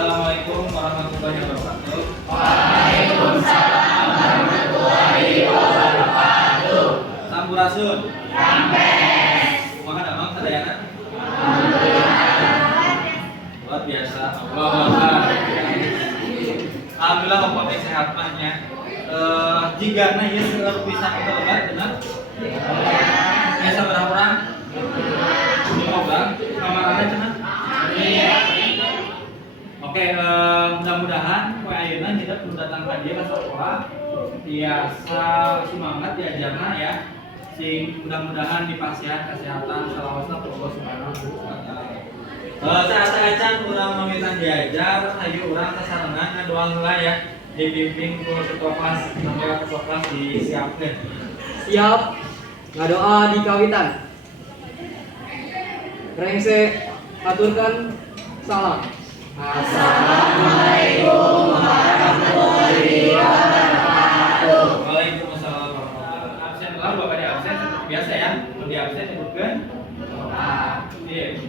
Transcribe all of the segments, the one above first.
Assalamualaikum warahmatullahi wabarakatuh. Waalaikumsalam warahmatullahi wabarakatuh. Sampurasun. Sampes. Kumaha damang sadayana? Luar biasa. Alhamdulillah pokoknya sehat mahnya. Jika na ieu seueur pisan kita lebat benar. Ya sabar orang. Semoga kamarana cenah. Oke, mudah-mudahan poe ayeuna kita mendatangkan dia ke sekolah. Biasa semangat diajarna ya. Sing mudah-mudahan dipasihan kesehatan selawasna Allah Subhanahu wa taala. Saat acan urang mamitan diajar, hayu urang kasarengan ngadoa heula ya. Dibimbing ku ketua kelas, sampai ketua kelas disiapkeun. Siap. Ngadoa di kawitan. Rengse aturkan salam. Assalamualaikum warahmatullahi wabarakatuh. Waalaikumsalam warahmatullahi wabarakatuh. Absen lah, Bapak di absen seperti biasa ya. Di absen sebutkan. Iya.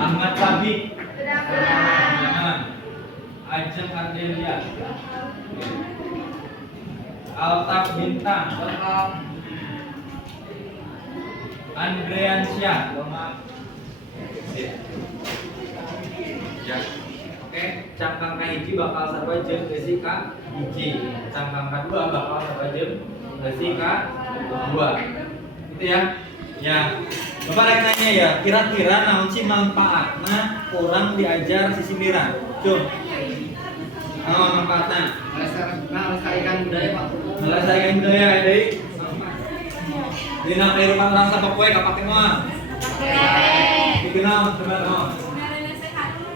Ahmad Sabik. Ajeng Ardelia. Altaf Bintang. Andreansyah. Ya. Oke, cangkang kahiji bakal sarua jeung geus ka hiji. Cangkang kadua bakal sarua jeung geus ka dua. Gitu ya. Ya. Bapak rek nanya ya, kira-kira naon sih manfaatna orang diajar sisindiran? Cung. Naon manfaatna? Melestarikan budaya, Pak. Melestarikan budaya deui. Dina kehidupan orang sabab poe kapake moal. Dikenal teman-teman.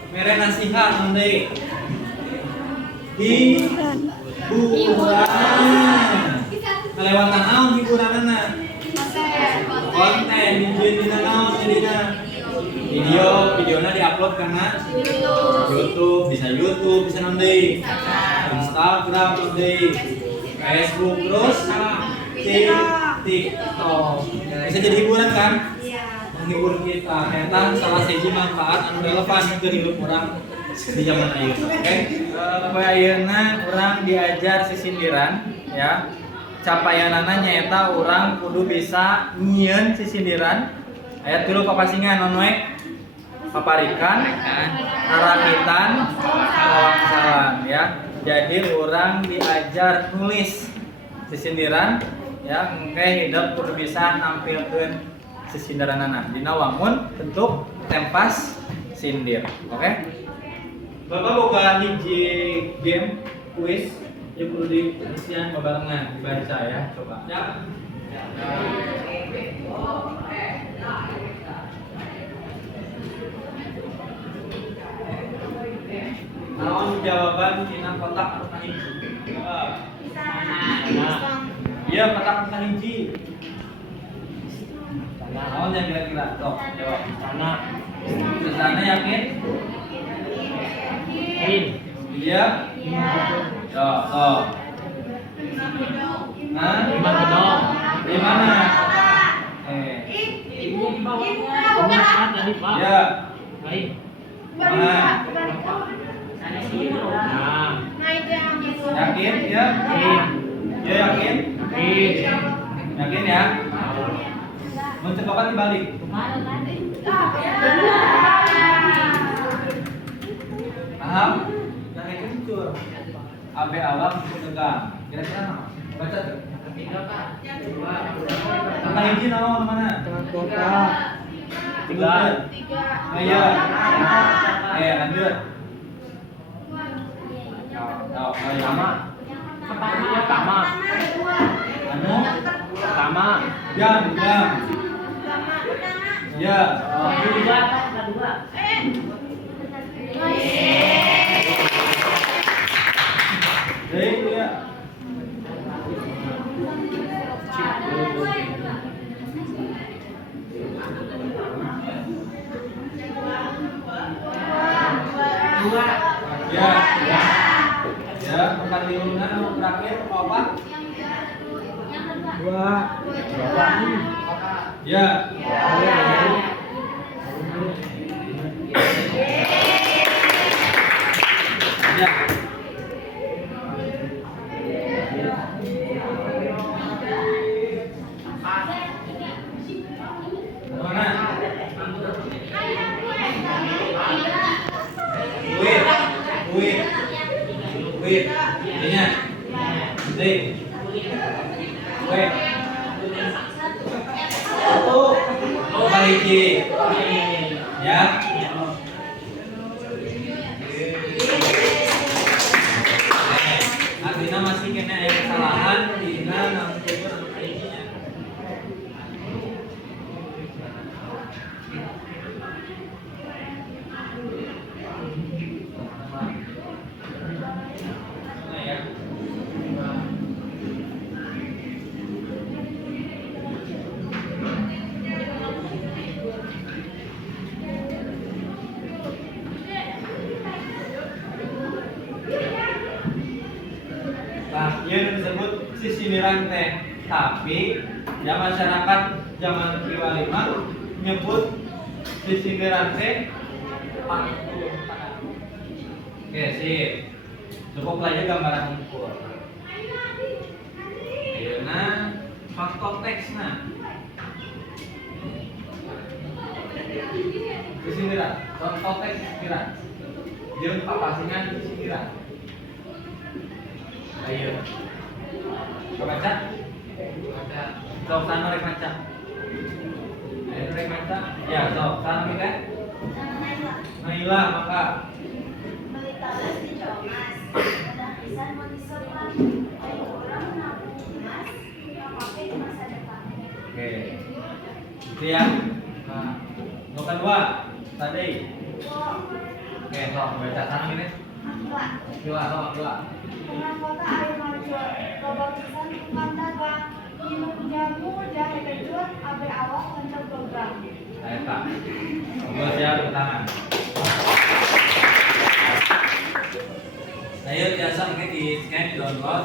Mere nasihat nanti. Hiburan. Kelewatan naon hiburanana? Konten dina naon dina. Videona diupload kana YouTube, bisa YouTube, bisa nanti Instagram nanti Facebook terus TikTok. Bisa jadi hiburan kan? Menghibur kita. Eta salah siji manfaat anu relevan ke hidup orang di zaman ayeuna. Oke. Poe ayeuna urang diajar sisindiran ya. Capaianana nyaeta urang kudu bisa nyieun sisindiran. Aya 3 papasingan non we. Paparikan, arakitan, kawangsalan ya. Jadi urang diajar nulis sisindiran ya, engke hidup kudu bisa nampilkeun sisindiranana dina wangun bentuk tempas sindir. Oke? Bapak boga hiji game kuis yang perlu diisian babarengan dibaca ya, coba. Ya. Naon jawaban tina kotak anu kahiji? Iya, kotak anu kahiji. Naon yang kira-kira? Tok, jawab. Sana yakin? Iya. Tok. Nah, di mana? Ibu di bawah. Ya. Mana? Yakin? Ya. Ya yakin? Yakin ya? Mau cepat dibalik. Paham? Jangan kencur. Abe awak tegang. Kira-kira apa? Baca tuh. Angka hiji naon mana? Tiga. Iya. Lanjut. Sama. Sama. Anu? Sama. Jam. Ya. Kedua. Ya. Ya, tempat lingkungan anu terakhir apa? Dua. Ya. Duit. Intinya. Nanti. Oke. Oh, kali hiji. Ya. Artinya masih kena ada kesalahan dina nangkeun anu kalinya. Nah ya. Nah, yang disebut sisiniran teh. Tapi ya masyarakat zaman Ki 5 nyebut sisiniran teh pantun. Oke, sip. Cukup aja gambaran ukur. Ayeuna contoh teksna. Sisiniran, contoh teks sisiniran. Jeung papasingan sisiniran. Ayo. Baca. Sok sana rek maca. Ayo rek maca. Ya, sok sana kita. Naila maka Melitalas di Comas, dan pisan menisopan, ayo orang menabung emas, yang pakai di masa depan. oke. Itu ya. Nah, untuk kedua tadi. Oke, sok baca sana ini. Angka, Kila. dengan kota air maju, loba pisan tukang dagang, minum jamu, jahe kejut, abe awak untuk program. Saya tak. Terus ya tepuk tangan. Ayo biasa mungkin di scan, di download.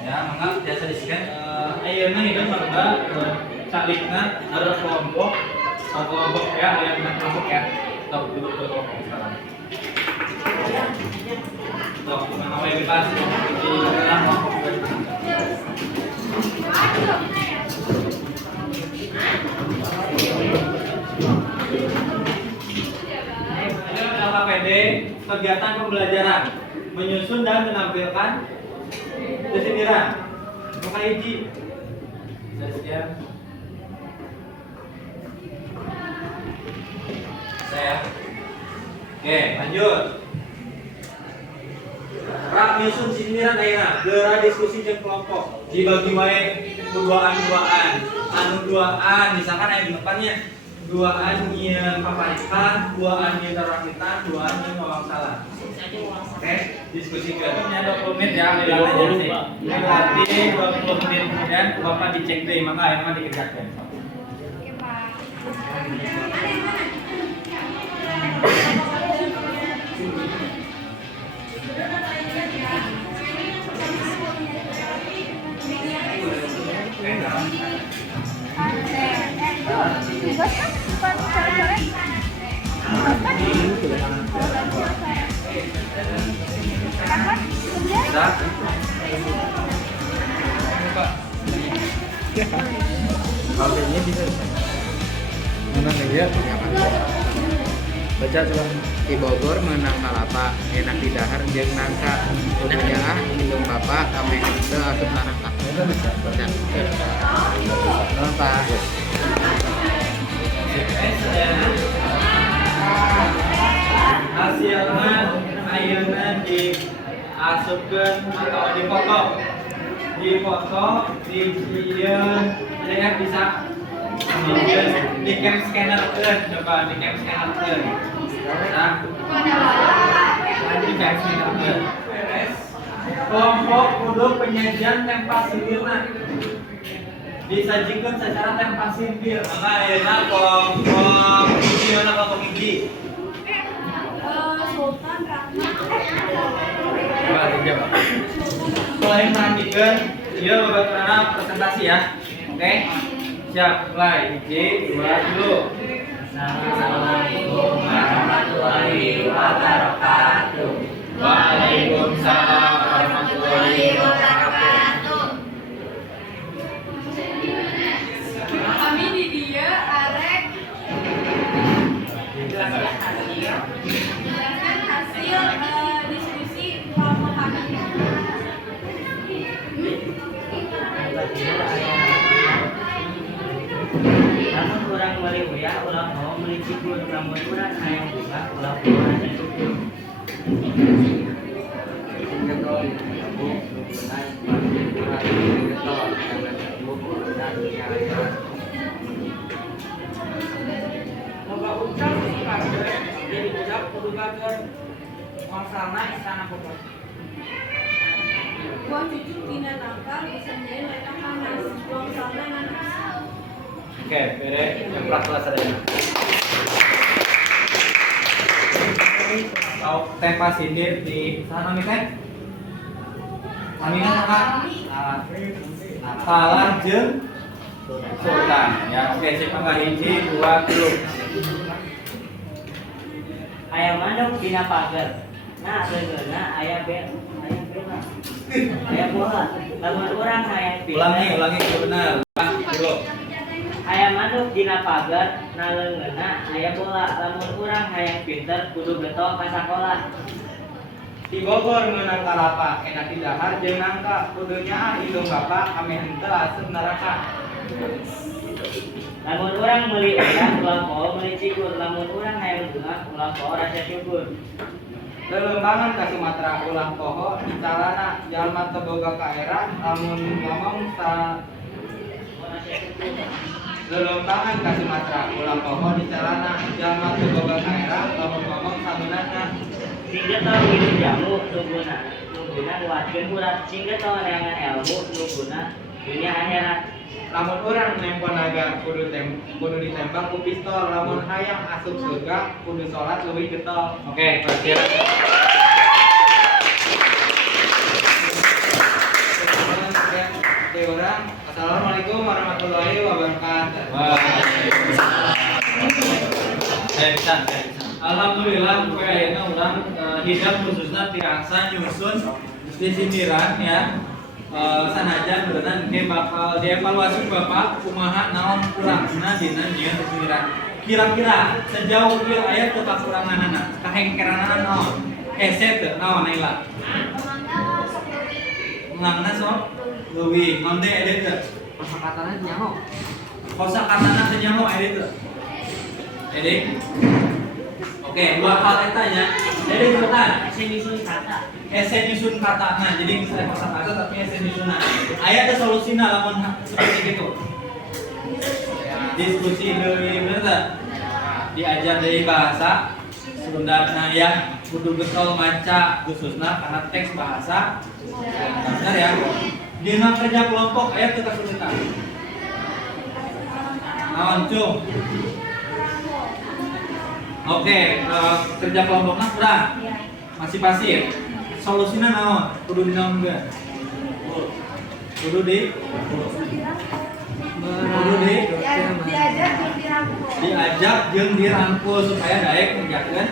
Ya, mangga biasa di scan. Ayeuna hidup mangga salikna ada kelompok ya, yang kelompok ya. Stop dulu kelompok sekarang. Stop, mana bebas di dalam kelompok. KPD kegiatan pembelajaran menyusun dan menampilkan sisiniran. Muka hiji. Siap. Saya. Oke, lanjut. Rak nyusun sisiniran ayeuna, geura diskusi jeung kelompok. Dibagi wae duaan. Anu duaan misalkan aya di depannya. Duaan yang paparikan, duaan yang terakitan, duaan yang wawancara. Oke, diskusikan. Ini ada 20 menit ya, berarti 20 menit kemudian Bapak dicek deh, maka emang dikerjakan. Oke, Pak. Bisa? Kalau ini bisa. Mana nih ya? Baca coba. Di Bogor menang kalapa, enak di dahar jeung nangka. Udahnya ah, minum bapak, kami teu asup nangka. Itu bisa. Baca. Nuhun, Pak. Hasilnya ayeuna diasupkeun atau dipoto. Dipoto di sieun saya bisa di cam scanner coba di cam scanner nah di cam scanner kelompok kudu penyajian tempat sipilna disajikan secara tempat sipil maka ayeuna kelompok hiji kelompok hiji Sultan Rahmat. coba dijawab selain perhatikan dia beberapa presentasi ya oke siap mulai hiji dua dulu. Assalamualaikum warahmatullahi wabarakatuh. Waalaikumsalam warahmatullahi wabarakatuh. Kami di dia arek jelaskan hasil diskusi kelompok kami. sebelah timur aya namun urang meuli uyah ulah mau meuli cikur lamun urang hayang bunga ulah mau rasa cukur Getol bu nubeunai pasti kurang getol karena bu dan nyaya. loba ucap kabeh jadi budak kudu bager masalna istana bogor Buah cucuk tina nangka bisa menjadi mereka panas. Buang sana nanas. Oke, bere yang kelas adanya. Tahu tempa sindir di sana nih kan? Namina apa? Palar jeung Sultan. Ya, oke, siapa kali ini 2 grup. aya manuk dina pager nah leungeunna aya bel aya bola lamun urang hayang Ulangi benar. Grup. aya manuk dina pager nah leungeunna aya bola lamun urang hayang pinter kudu beto ka sakola Di Bogor meunang kalapa enak di dahar jeung nangka kudu nyaah hidung bapak ame henteu asup neraka. lamun urang meuli uyah ulah poho meuli cikur lamun urang hayang bunga ulah poho rasa syukur Lelembangan ka Sumatera ulah poho di calana jalma teu boga kaera lamun ngomong sa Lelembangan ka Sumatera ulah poho di calana jalma teu boga kaera lamun ngomong sabeunarna. sing getol minum jamu nungguna nguatkeun urat sing getol neangan ilmu nungguna dunia akhirat Lamun urang nempo naga kudu ditembak ku pistol, lamun hayang asup surga kudu salat leuwih getol. Oke, persiapan. Oke, orang. Assalamualaikum warahmatullahi wabarakatuh. Waalaikumsalam. Saya bisa. Alhamdulillah poe ayeuna urang hidup khususna tirasa nyusun di sindiran ya. Sanajan berenang ke bakal dievaluasi Bapak kumaha naon kurangna dina nyieun sindiran. Kira-kira sejauh ieu aya teu kakuranganana, kahengkeranana naon? Ese teu naon Naila? Ngangna sok leuwih, ngon teh ede teu? Kosakatana nyaho. Kosakatana teu nyaho ede teu? Ede? Oke, dua hal eta nya. Jadi Sultan, nyusun kata ese nyusun kata, nah jadi bisa kosakata tapi ese nyusunan. Aya teh solusina lamun seperti itu. Diskusi deui bener teh. Diajar dari bahasa Sundana ya kudu getol maca khususna karena teks bahasa. Bener ya. Dina kerja kelompok aya teu kasulitan. Naon cung? Oke, kerja kelompoknya kurang, masih pasif. Solusinya naon? Kudu dinaon juga. Kudu diajak jeung dirangkul supaya daek menjakeun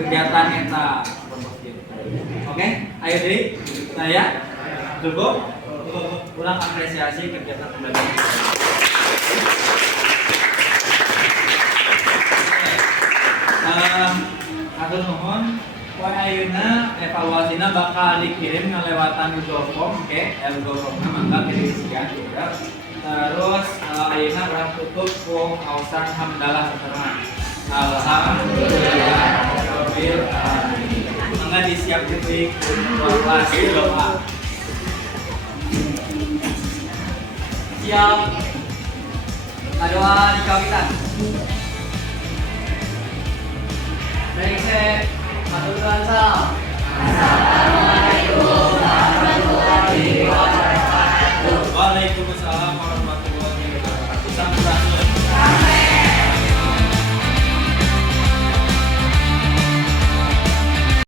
kegiatan eta. Oke, ayo deui saya cukup ulang apresiasi kegiatan pembelajaran. Atur nuhun, poe ayeuna evaluasina bakal dikirim ngalewatan Google Form, oke, Google Form-na mangga kirisian juga. Terus ayeuna urang tutup ku ausan hamdalah saterana. Alhamdulillah rabbil alamin. Mangga disiap deui kelas doa. Siap. Doa dikawitan.